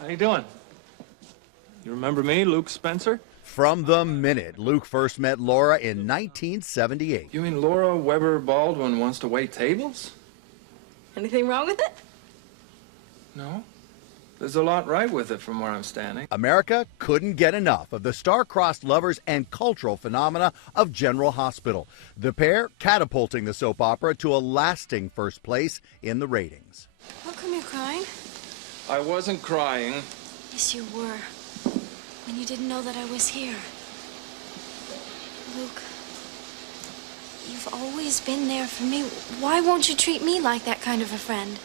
How you doing? You remember me, Luke Spencer? From the minute Luke first met Laura in 1978. You mean Laura Weber Baldwin wants to wait tables? Anything wrong with it? No. There's a lot right with it from where I'm standing. America couldn't get enough of the star-crossed lovers and cultural phenomena of General Hospital. The pair catapulting the soap opera to a lasting first place in the ratings. How come you're crying? I wasn't crying. Yes, you were. When you didn't know that I was here. Luke, you've always been there for me. Why won't you treat me like that kind of a friend?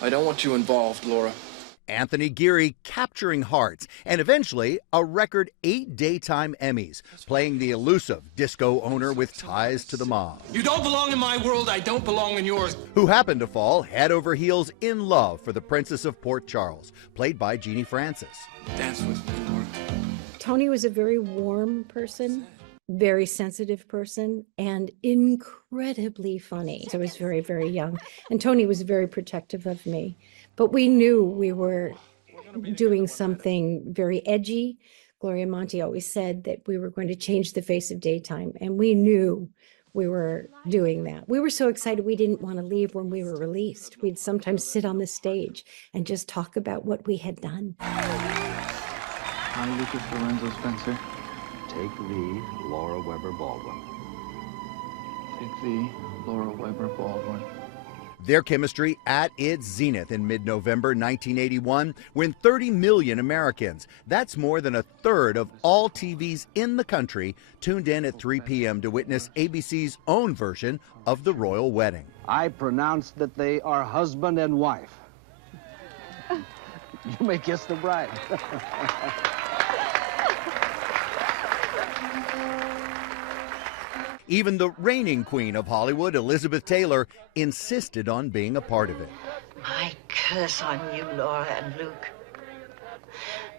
I don't want you involved, Laura. Anthony Geary capturing hearts, and eventually a record 8 daytime Emmys, playing the elusive disco owner with ties to the mob. You don't belong in my world, I don't belong in yours. Who happened to fall head over heels in love for the Princess of Port Charles, played by Genie Francis. Dance with me, Laura. Tony was a very warm person, very sensitive person, and incredibly funny. I was very, very young, and Tony was very protective of me. But we knew we were doing something very edgy. Gloria Monty always said that we were going to change the face of daytime, and we knew we were doing that. We were so excited we didn't want to leave when we were released. We'd sometimes sit on the stage and just talk about what we had done. Hi, Lucas Lorenzo Spencer. Take thee, Laura Weber Baldwin. Take thee, Laura Weber Baldwin. Their chemistry at its zenith in mid-November 1981, when 30 million Americans, that's more than a third of all TVs in the country, tuned in at 3 p.m. to witness ABC's own version of the royal wedding. I pronounce that they are husband and wife. You may kiss the bride. Even the reigning queen of Hollywood, Elizabeth Taylor, insisted on being a part of it. My curse on you, Laura and Luke.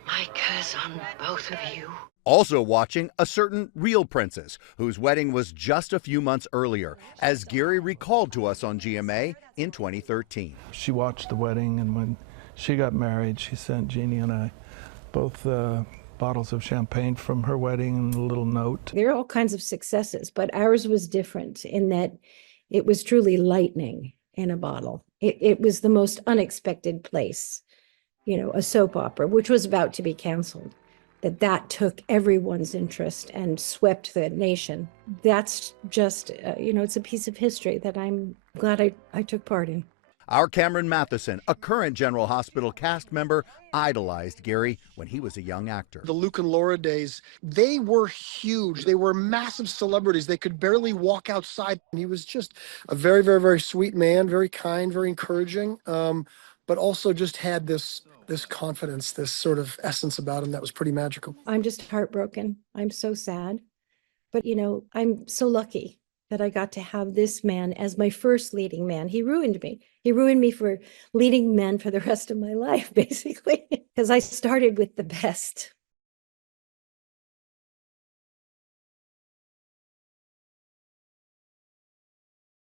My curse on both of you. Also watching a certain real princess, whose wedding was just a few months earlier, as Geary recalled to us on GMA in 2013. She watched the wedding, and when she got married, she sent Jeannie and I both bottles of champagne from her wedding and a little note. There are all kinds of successes, but ours was different in that it was truly lightning in a bottle. It was the most unexpected place, you know, a soap opera, which was about to be canceled, that took everyone's interest and swept the nation. That's just, you know, it's a piece of history that I'm glad I took part in. Our Cameron Matheson, a current General Hospital cast member, idolized Geary when he was a young actor. The Luke and Laura days, they were huge. They were massive celebrities. They could barely walk outside. He was just a very, very, very sweet man, very kind, very encouraging, but also just had this confidence, this sort of essence about him that was pretty magical. I'm just heartbroken. I'm so sad. But, you know, I'm so lucky that I got to have this man as my first leading man. He ruined me. He ruined me for leading men for the rest of my life, basically, because I started with the best.